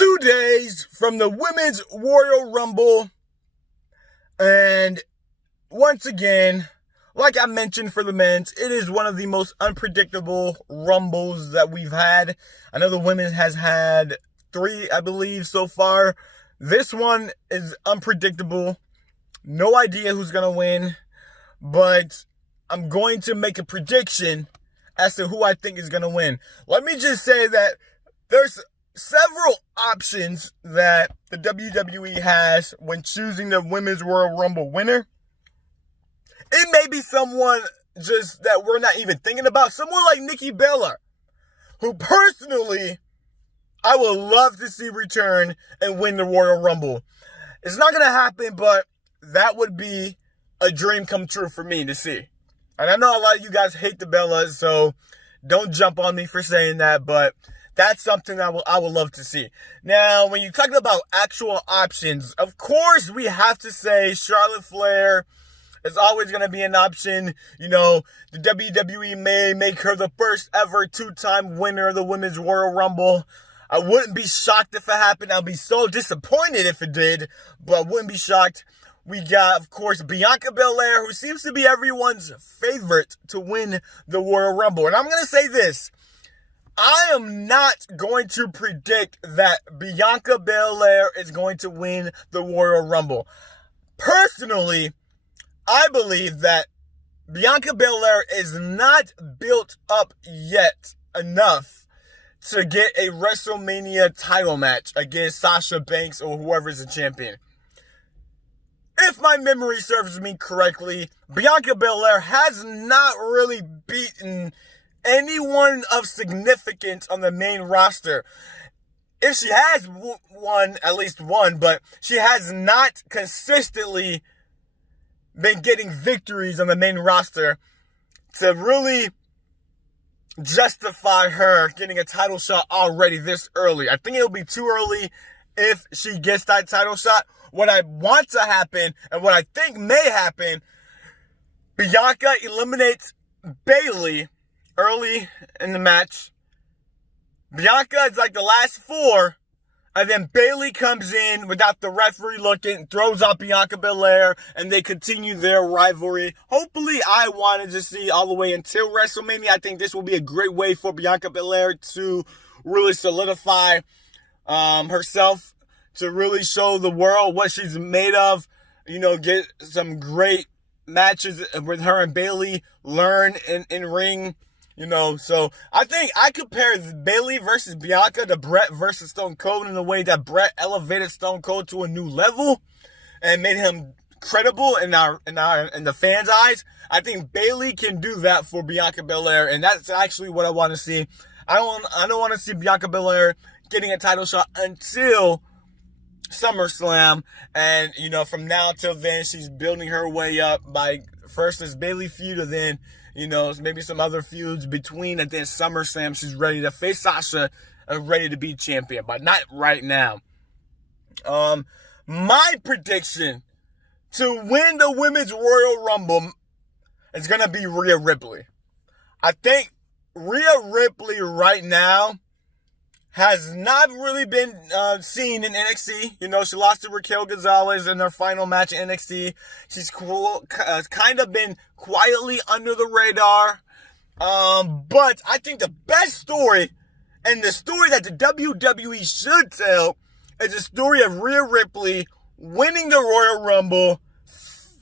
2 days from the Women's Royal Rumble. And once again, like I mentioned for the men's, it is one of the most unpredictable Rumbles that we've had. I know the women has had 3, I believe, so far. This one is unpredictable. No idea who's going to win. But I'm going to make a prediction as to who I think is going to win. Let me just say that there's several options that the WWE has when choosing the Women's Royal Rumble winner. It may be someone just that we're not even thinking about. Someone like Bianca Belair, who personally I would love to see return and win the Royal Rumble. It's not going to happen, but that would be a dream come true for me to see. And I know a lot of you guys hate the Bellas, so don't jump on me for saying that, but that's something I would love to see. Now, when you're talking about actual options, of course we have to say Charlotte Flair is always going to be an option. You know, the WWE may make her the first ever 2-time winner of the Women's Royal Rumble. I wouldn't be shocked if it happened. I'd be so disappointed if it did, but I wouldn't be shocked. We got, of course, Bianca Belair, who seems to be everyone's favorite to win the Royal Rumble. And I'm going to say this. I am not going to predict that Bianca Belair is going to win the Royal Rumble. Personally, I believe that Bianca Belair is not built up yet enough to get a WrestleMania title match against Sasha Banks or whoever's the champion. If my memory serves me correctly, Bianca Belair has not really beaten anyone of significance on the main roster. If she has won, at least one, but she has not consistently been getting victories on the main roster to really justify her getting a title shot already this early. I think it'll be too early if she gets that title shot. What I want to happen, and what I think may happen, Bianca eliminates Bayley early in the match. Bianca is like the last 4, and then Bayley comes in without the referee looking, throws out Bianca Belair, and they continue their rivalry. Hopefully, I wanted to see all the way until WrestleMania. I think this will be a great way for Bianca Belair to really solidify herself, to really show the world what she's made of, you know, get some great matches with her and Bayley, learn in ring, you know. So I think I compare Bayley versus Bianca to Bret versus Stone Cold in the way that Bret elevated Stone Cold to a new level and made him credible in the fans' eyes. I think Bayley can do that for Bianca Belair, and that's actually what I want to see. I don't want to see Bianca Belair getting a title shot until SummerSlam, and you know, from now till then she's building her way up by first this Bayley feud, and then, you know, maybe some other feuds between, and then SummerSlam she's ready to face Sasha and ready to be champion, but not right now. My prediction to win the Women's Royal Rumble is gonna be Rhea Ripley. I think Rhea Ripley right now has not really been seen in NXT. You know, she lost to Raquel Gonzalez in her final match in NXT. She's kind of been quietly under the radar. But I think the best story, and the story that the WWE should tell, is the story of Rhea Ripley winning the Royal Rumble,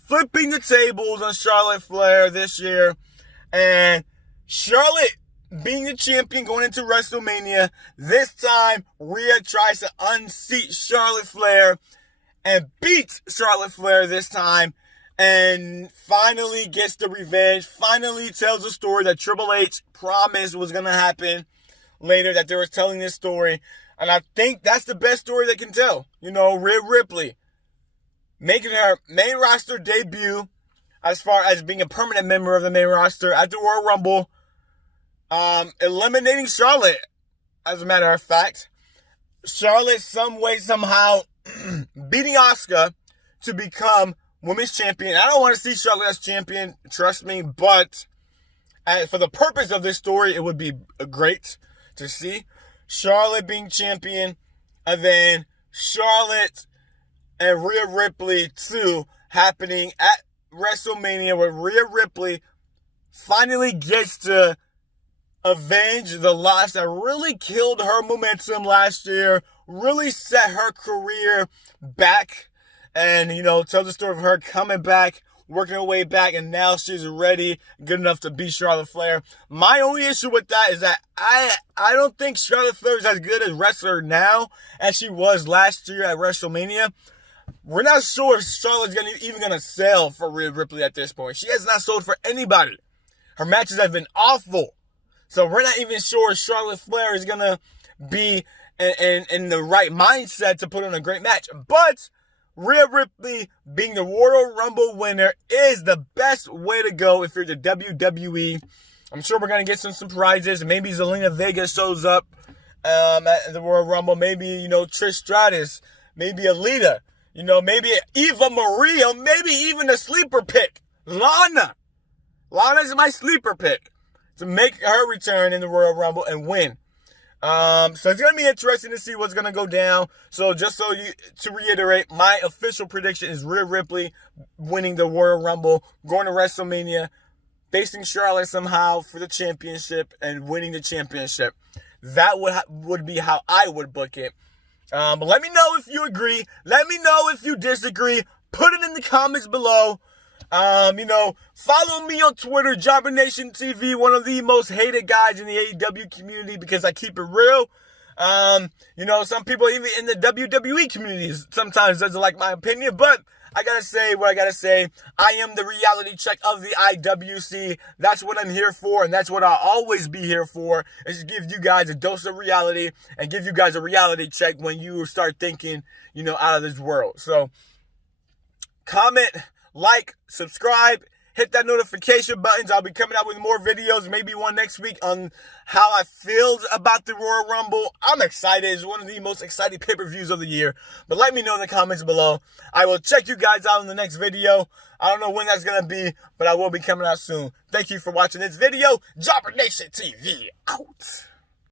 flipping the tables on Charlotte Flair this year, and Charlotte being the champion going into WrestleMania. This time, Rhea tries to unseat Charlotte Flair and beats Charlotte Flair this time, and finally gets the revenge, finally tells a story that Triple H promised was going to happen later, that they were telling this story. And I think that's the best story they can tell. You know, Rhea Ripley making her main roster debut as far as being a permanent member of the main roster at the Royal Rumble. Eliminating Charlotte, as a matter of fact. Charlotte, some way, somehow, beating Asuka to become women's champion. I don't want to see Charlotte as champion, trust me, but for the purpose of this story, it would be great to see Charlotte being champion, And then Charlotte and Rhea Ripley 2 happening at WrestleMania, where Rhea Ripley finally gets to avenge the loss that really killed her momentum last year, really set her career back, and, tell the story of her coming back, working her way back, and now she's ready, good enough to beat Charlotte Flair. My only issue with that is that I don't think Charlotte Flair is as good a wrestler now as she was last year at WrestleMania. We're not sure if Charlotte's even going to sell for Rhea Ripley at this point. She has not sold for anybody. Her matches have been awful. So we're not even sure Charlotte Flair is going to be in the right mindset to put on a great match. But Rhea Ripley being the Royal Rumble winner is the best way to go if you're the WWE. I'm sure we're going to get some surprises. Maybe Zelina Vega shows up at the Royal Rumble. Maybe, Trish Stratus. Maybe Alita. Maybe Eva Marie. Maybe even a sleeper pick. Lana. Lana's my sleeper pick to make her return in the Royal Rumble and win. So it's going to be interesting to see what's going to go down. So to reiterate, my official prediction is Rhea Ripley winning the Royal Rumble, going to WrestleMania, facing Charlotte somehow for the championship and winning the championship. That would be how I would book it. But let me know if you agree. Let me know if you disagree. Put it in the comments below. Follow me on Twitter, JobberNationTV, one of the most hated guys in the AEW community because I keep it real. Some people even in the WWE community sometimes doesn't like my opinion, but I gotta say what I gotta say. I am the reality check of the IWC. That's what I'm here for, and that's what I'll always be here for, is to give you guys a dose of reality and give you guys a reality check when you start thinking, out of this world. So, comment, like, subscribe, hit that notification buttons. I'll be coming out with more videos, maybe one next week, on how I feel about the Royal Rumble. I'm excited. It's one of the most exciting pay-per-views of the year. But let me know in the comments below. I will check you guys out in the next video. I don't know when that's going to be, but I will be coming out soon. Thank you for watching this video. JobberNation TV out.